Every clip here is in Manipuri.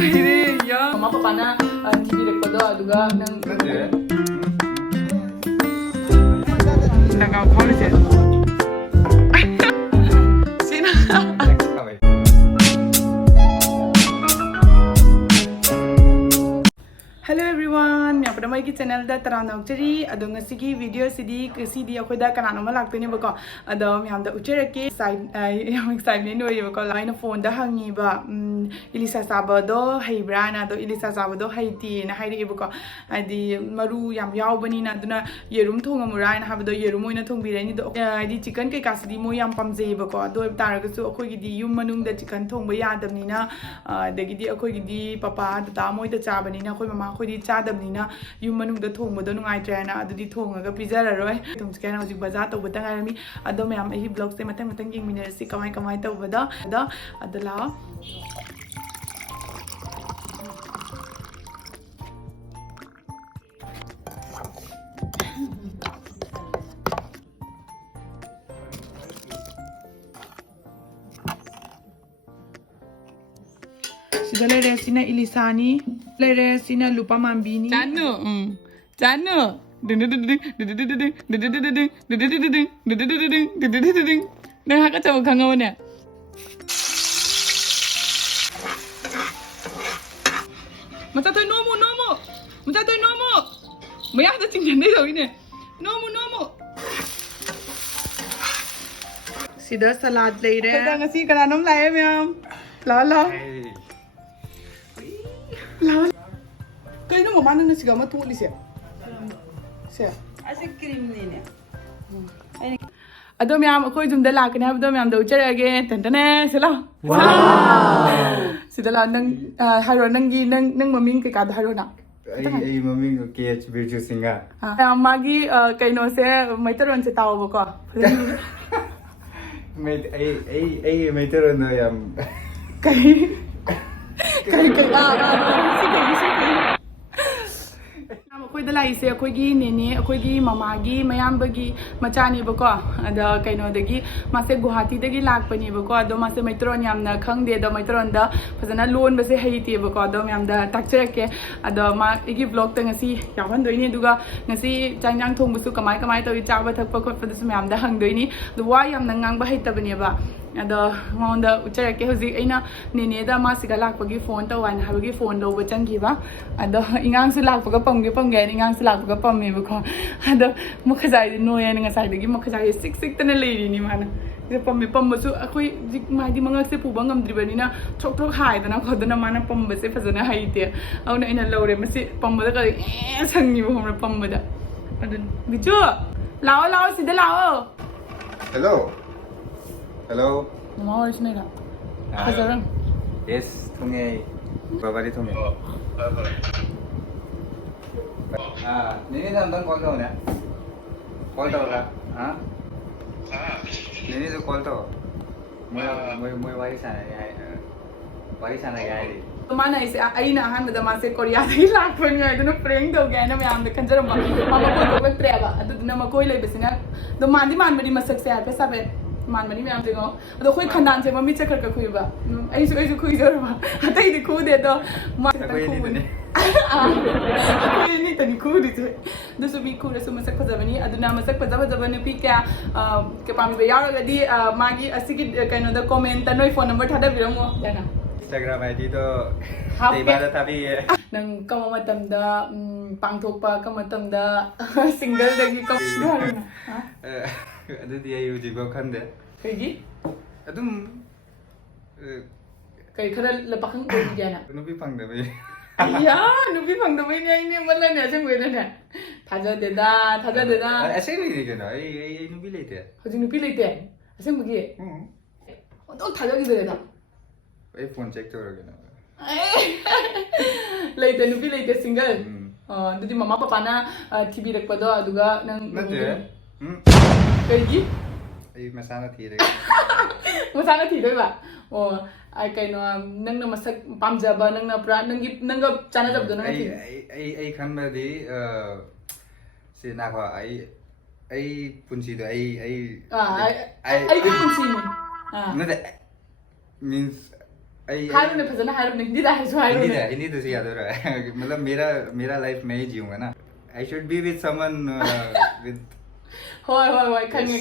야. 엄마 아빠나 TV 레코더 아두가 능. 나가 가면서. 시나. Hello everyone, मैं अपने माई की चैनल दा तराना उच्चरी अदों ngasi video CD अखोदा कनानो मा लाक्तोनी बको अदो म्याम दा उच्चर के साइड याम एक्साइटमेंट होय बको लाइन फोन दा हंगी बा इलिसा साबदो हेब्रा ना दो इलिसा साबदो हेती ना हाइरे बको आदि मरु याम यावबनी ना दुना येरुम थोंगमुरा ना हाबदो येरुम ओइना थोंबिरेनी दो आदि चिकन के कासदी मो याम पमजे बको दो तारगसु अखोगी दी युम मनुंग दा चिकन थोंबा यादबनीना दगिदी अखोगी दी पापा दा मोय दा चाबनीना अखोय मामा अखोदी चादबनीना युम मनुंग दा थोंबदो नुंगाइट्रेना अदुदी थोंगागा पिजररोय तुमसकेना हजिक बाजार तौबदा गायमी अदो मैम एही ब्लॉग से मतंग मतंग येंगमिनरसी कमाय कमाय तौबदा अदला Sida lere sina ilisani, lere sina lupa mambini. Chanu. Nang haka chawo kangaw na. Matatoy nomo. Maya hata tingnan na daw ine. Nomo. Sida salad lere. Kada ngasi kananom laye ma'am. La. Kaya nung mama nang nasigaw matuli siya. Asa cream nini. Ado ma'am ako yung dala ka na ado ma'am daw chara again. Tantane sila. Wow. Sila nang haro nang maming kay kada haro na. Ay maming KH Virtue Singa. Magi kay no se may taron sa tao ko. May taro na yam. Kay akoy dala ise akoy gi nene akoy gi mama gi mayam bagi machani bako ada kaino dagi mase guwahati dagi lakpani bako ado mase maitron yamna khangde do maitron da phajana lon base haiti bako ado myam da takchereke ado ma igi vlog ta ngasi yawan doini duga ngasi changyang thong busu kamai tawi chaba thakpa khotpa dasu myam da hang doini do wa yam nangang ba haitabani ba अदो मोंदा उचरके हुजी ऐना नेनेदा मा सिगा लाकपगी फोन तवान हाबगी फोन लोबो चंगीबा अदो इंगांग सु लाकपगा पंगे इंगांग सु लाकपगा पम्मेबको अदो मुखजाइ नोयन ngसाइदगी मुखजाइ सिक तने लेरिनी माना पम्बसु अखोई माइदी मंगसे पुबा ngमद्रिबनिना थोक हाइदना खदना माना पम्बसे फजना हाइते औना इना लौरे मसे पम्बदा करि संगीबो हमरा पम्बदा अदो बिजु लाओ सिदा लाओ Hello. Mama wala siya na. Kasarang. Yes, 통해. babari 통해. Nini namdan call to na? Call to ra? Ha? Nini to call to. Moy wari sana gaya. Mana ise ay na han da mase Korea dai lak pon nga do prank do gaya na may am de kanjara mama ko ko treba adu na ma koy lay besina do mandi man bari masak se ape sabe man mani me am de go ado khoi khandan se mami chakar ka khoi ba ai su khoi jor ba atai di khu de do ma ta khu ni khoi ni tani khu di se do su bi khu su masak pajabani adu na masak pajabani pi kya ke pami be yar ga di magi asigi kaino da comment ta noi phone number thada biramo dana Instagram ID to iba tabi nang kamamatanda pangthokpa kamatamda single dagi ko ha adu dia yuji ko khande kaigi adum kai khara lapakang ko jana nupi phangda be ya nupi phangda be ni mala ne aseng we na thaja deda ऐसे नहीं दिखे ना ये nupi लेते हैं hoji nupi leite aseng bugi do thaja gi deda ये फोन चेक तो रखे ना leite nupi leite single dudi mama papa na TV rekpado aduga nang kaigi ये मसाला थी रे masana thi doi ba ai kai no nang na masak pamjaba nang na pra nang ga chana jab do na thi ai khan ba di se na ko ai punsi do ai ai ki punsi ni no that means हाइरोने फजना हाइरोने Hindi दा हाइसो हाइरोने हिंदी तो सिखा दो रहा मतलब मेरा लाइफ मैं ही जीऊंगा ना I should be with someone with होय खंगे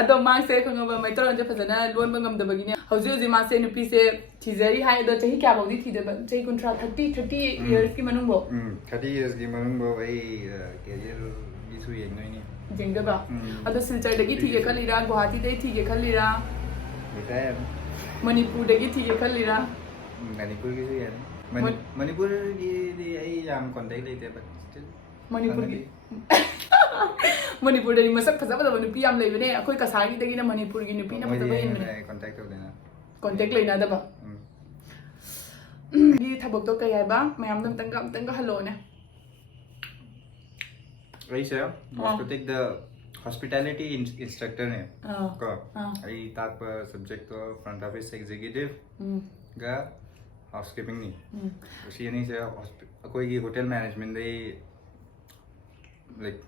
अदो मासे खंगबा मैत्रोन जे फजना लोन बंगमदबगिने हौजी हौजी मासे नुपी से थिजरी हाय दो चही क्या बाउदी थिदब चही कुंट्रा 30 इयर्स की मनुंगबो 30 years की मनुंगबो भाई कैरियर बिसु येंगनोइनी जेंगबा अदो सिलचर दगी थिगे खलिरा गुवाहाटी दे थिगे खलिरा रिटायर मणिपुर दगी थिगे खलिरा मणिपुर की यार मणिपुर की आई याम कांटेक्ट लेते बट स्टिल मणिपुर की मणिपुर दगी मसक फजबदब नुपी याम लेबने अखोय कसारी दगी ना मणिपुर की नुपी ना फजब येंगने कांटेक्ट हो देना कांटेक्ट लेना दबा गी थबक तो कय हायबा मयाम दम तंगा हलो ने Right, sir. Was to take the hospitality instructor ने को आई ताक पर subject तो front office executive का housekeeping नहीं उसी नहीं से कोई की hotel management दे like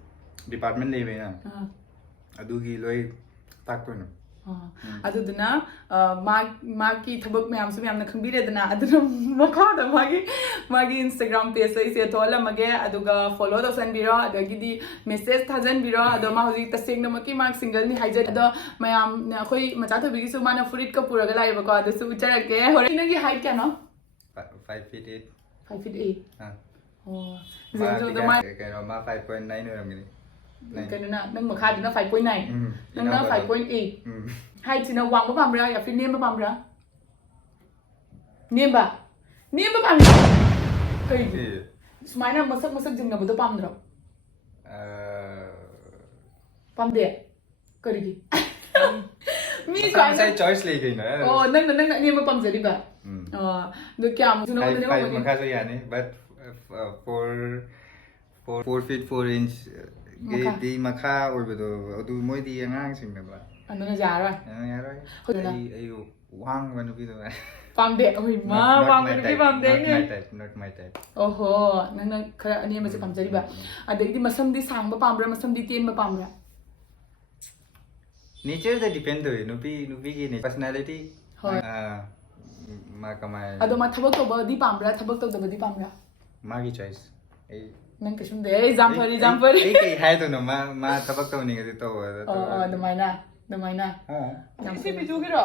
department ले भी ना अदू की लोई ताक तो ना अदुदना माकी थबक मैम से मैम खंबीरेदना अदुना मखादा मागी इंस्टाग्राम पेज से थोलमगे अदुगा फॉलो तौसनबिरो अदगिदी मेसेज थाजनबिरो अदो मा हजि तसेंगनमकी मार्क सिंगल नि हाइजे अदो मैम अखोई मचा थबिगी सु माना फुरिट का पुरगा लाइबको अदसु उचरके होरिनगी हाइट क्या नो 5 feet 8 5 feet 8 हां ओ जो द मा कनो मा 5.9 होरमगनी कनना नंग मखादना 5.9 नंगना 5.8 हाइट सिना वांग पामरा या फिर नेम पामरा नेम पामरा कई सुमाइना मसक जिंगनबदो पामद्रो पामदे करिगी मी साइड चॉइस ले गई ना ओ नंग नेम पामजरिबा दो क्या मुझे मखा से यानी बट 4 feet 4 inch दी मखा ओइबदो अदु मोइदी अंगांग सिंगबा अदुना जारा यारोय आई वांग वनुबीदो पामदे ओइ मा वांग वनुबी पामदे ने not my type ओहो नंग खरा अनी मसे पामजरिबा अदगी मसमदी सांगबा पामब्रा मसमदी तेनबा पामब्रा नेचर द डिपेंड होय नुपी की पर्सनालिटी मा कमाय अदो मा थबक तोबदी पामब्रा थबक तोबदी पामब्रा मागी चॉइस ए नंग कशुम दे एग्जांपल ए कई हाय तो न मा थबक तो नहीं गति तो दमाइना हां से बिजुगिरो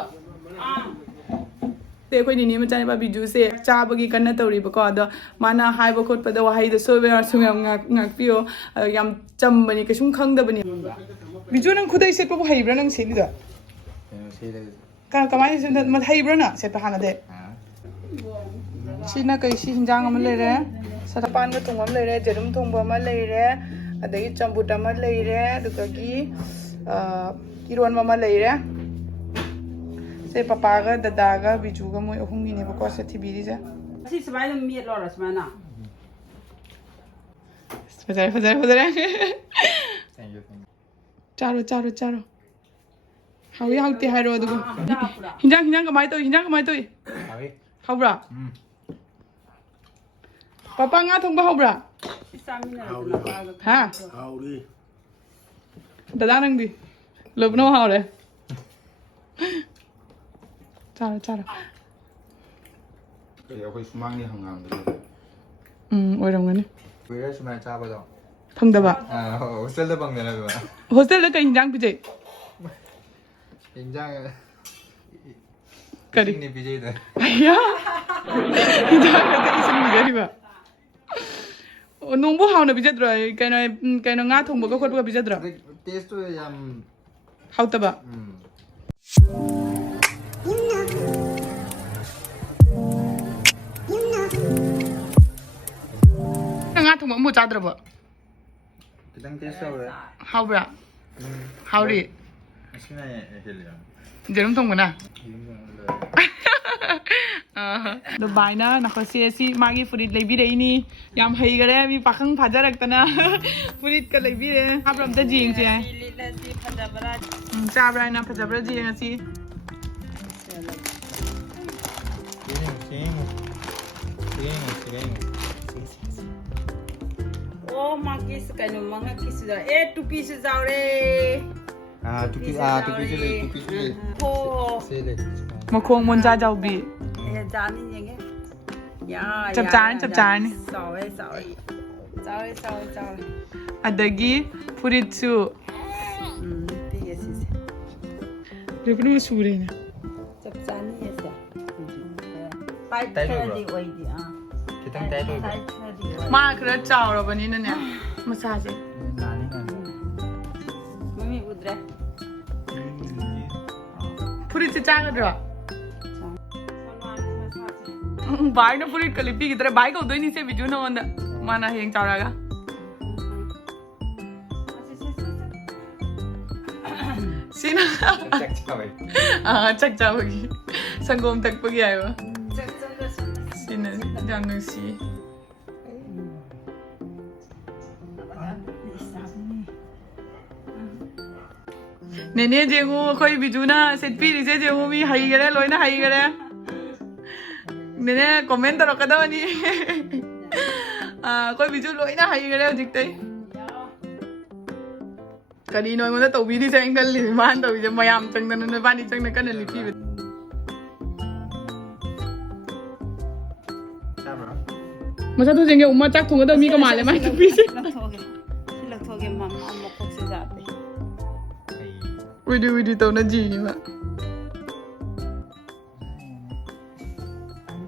ते कोई निने मचाने बा बिजु से चाबगी कन्ना तौरीबको अदो माना हाइबो खोटपद वहाइदो सोबेर सुंगम ngakपियो याम चम्बनी कशुम खंगदबनी बिजु नंग खुदै सेटपो हाइब्रा नंग सेलिदा कमाय से मत हाइब्रा ना सेट हाना दे सिना कई सी हिंजांग अम लेरे सतपान का थोंगम लेरे जेरुम थोंबा अम लेरे अदगी चंबुट अम लेरे दुगगी इरोन अम लेरे से पापागा दादागा बिजुगा मोय अहुंगिने बको से थिबिरिजा सी सबाय मी लोरा समाना फजर चारो हावी हाउते हाइरो दुगो हिंजांग कमाय तो हाउब्रा पापा nga thongba haubra ha hauri dada nang di lobno haure charo ए अखोई सुमांगनि हंगाम oirongani वेरा सुमाय चाबदो phangdaba hostel da bangdena do hostel da kai hinjang pije इंजांग kari ni pije da ya hinjang da isin bijari ba nongbo hauna bijadro kaino nga thongbo ko khotbo bijadro test तो याम hautaba nga thongbo mo chadro ba कितन टेस्ट हो रहा haubra hauri इसमें हेलिया jerum thongbo na do baina na khose si magi furit leibireni yam heigare mi pakhang phajarakna furit ka leibire abram ta jing che chabra na phajabra jing asi ओ माकिस कनो मंगा किस जा ए टू पीस जाओ रे टू पीस ले हो से ले ꯃꯈꯣꯡ ꯃꯣꯟꯖꯥ ꯖꯥꯎꯕꯤ ꯍꯦ ꯖꯥꯅꯤ ꯌꯦꯡꯒꯦ ꯌꯥ ꯆꯞ ꯆꯥꯔꯅꯤ ꯆꯥꯎꯋꯦ ꯑꯗꯒꯤ ꯐꯨꯔꯤꯠꯁꯨ ꯄꯤꯒꯦ ꯁꯤꯁꯦ ꯂꯣꯏꯅꯃꯛ ꯁꯨꯔꯦꯅꯦ ꯆꯞ ꯆꯥꯅꯤ ꯌꯦꯁꯦ ꯄꯥꯏꯠ ꯈꯔꯗꯤ ꯑꯣꯏꯗꯤ ꯈꯤꯇꯪ ꯇꯥꯏꯠ ꯑꯣꯏꯕ ꯃꯥ ꯈꯔ ꯆꯥꯎꯔꯕꯅꯤꯅꯅꯦ ꯃꯁꯥꯁꯦ ꯃꯃꯤ ꯎꯗ꯭ꯔꯦ ꯐꯨꯔꯤꯠꯁꯦ ꯆꯥꯒꯗ꯭ꯔꯣ ꯚꯥꯏꯅ ꯐꯨꯔꯤꯠꯀ ꯂꯤꯠꯄꯤꯒꯤꯗ꯭ꯔꯦ ꯚꯥꯏ ꯀꯧꯗꯣꯏꯅꯤꯁꯦ ꯕꯤꯖꯨ ꯅꯉꯣꯟꯗ ꯃꯥꯅ ꯍꯌꯦꯡ ꯆꯥꯎꯔꯒ Sino? Check chawagi. Sanggom takpagi ayo. Sino? Jangan si. Nene jengu koi bijuna setpi rise jengu mi hai gare loina hai gare. Nene comment taro kada ni. Koi biju loina hai gare ojiktai. Kani no ngon tau bidi chang kan li man tau je mayam chang na na bani chang na kan li pi bet masa tu jenge umma chak thong da mi ka male mai tu pi se lak thoge mam am khok se jate widi tau na ji ma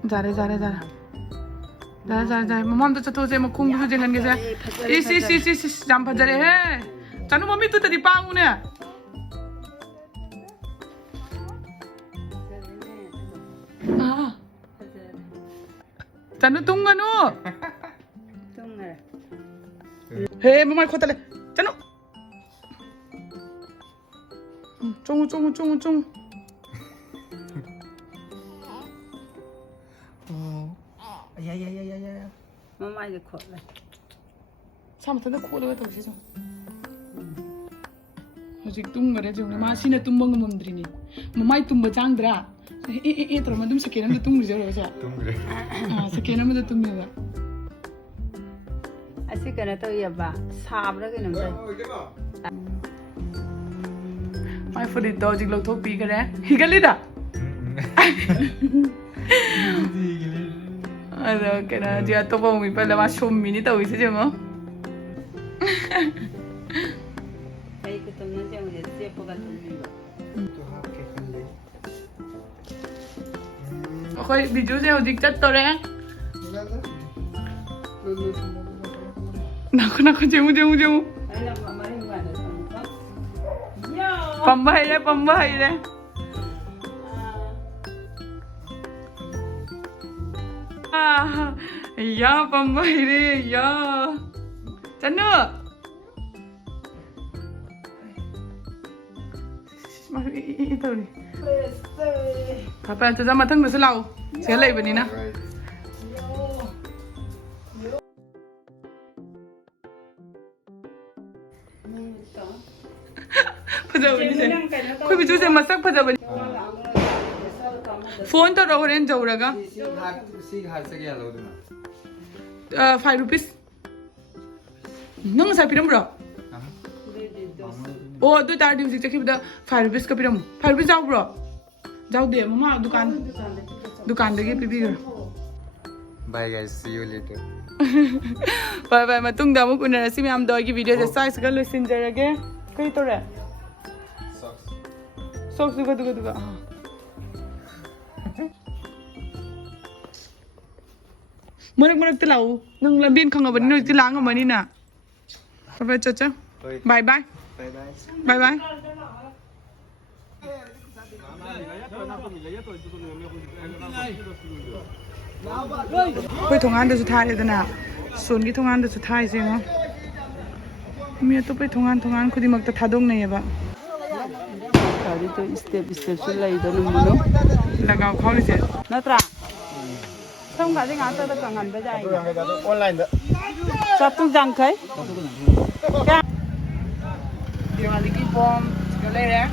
jare mamam to chato se ma khung du jengan ge se is jam phajare he Chanu mami tu tadi pangu ne. Chanu tunganu. Tungar. Hey, mama khotale. Chanu. Chung. Ya. Mama je khotla. Sama tanda khotla ta si so. Hojik tumgare jone ma sina tumba ngamamdrini mamai tumba changdra tro madum second am tumgre jaro sa second am da tumga asi kana to yaba sabra ke nam mai fodi to jik lo thok pi kare higalida ado kana ji to ba mi pala ma shom mini to ise jengo Koi biju se hodik chat tore. Naku jemu. Pamba hai le. Ya pamba hai re ya. Chanu. Itu ni. Papa cho ra mathang da lau se lai bani na phajabani se khoi biju se masak phajabani phone to horen jauraga si ghar se kya lo duna 5 rupees nang sa piram bro oh do tar di music chakhi da 5 rupees ka piram 5 rupees jaw bro जाओ दे मम्मा दुकान दे PP Bye guys, see you later. Bye matung da mu unarasi myam do gi video se size ga losin jarage kai to re socks duga marak te lau nang lambien khang abani no ti lang amani na bye cha bye Koi thongan da su thai da na son gi thongan da su thai se ngo mi to pe thongan khudi mak ta thadong nei ba kari to step su lai da nu no lagaw khawli se natra song ga de nga ta da kangan ba jai Online da. Satu jangkai. Diwali ki bom, sekali ya.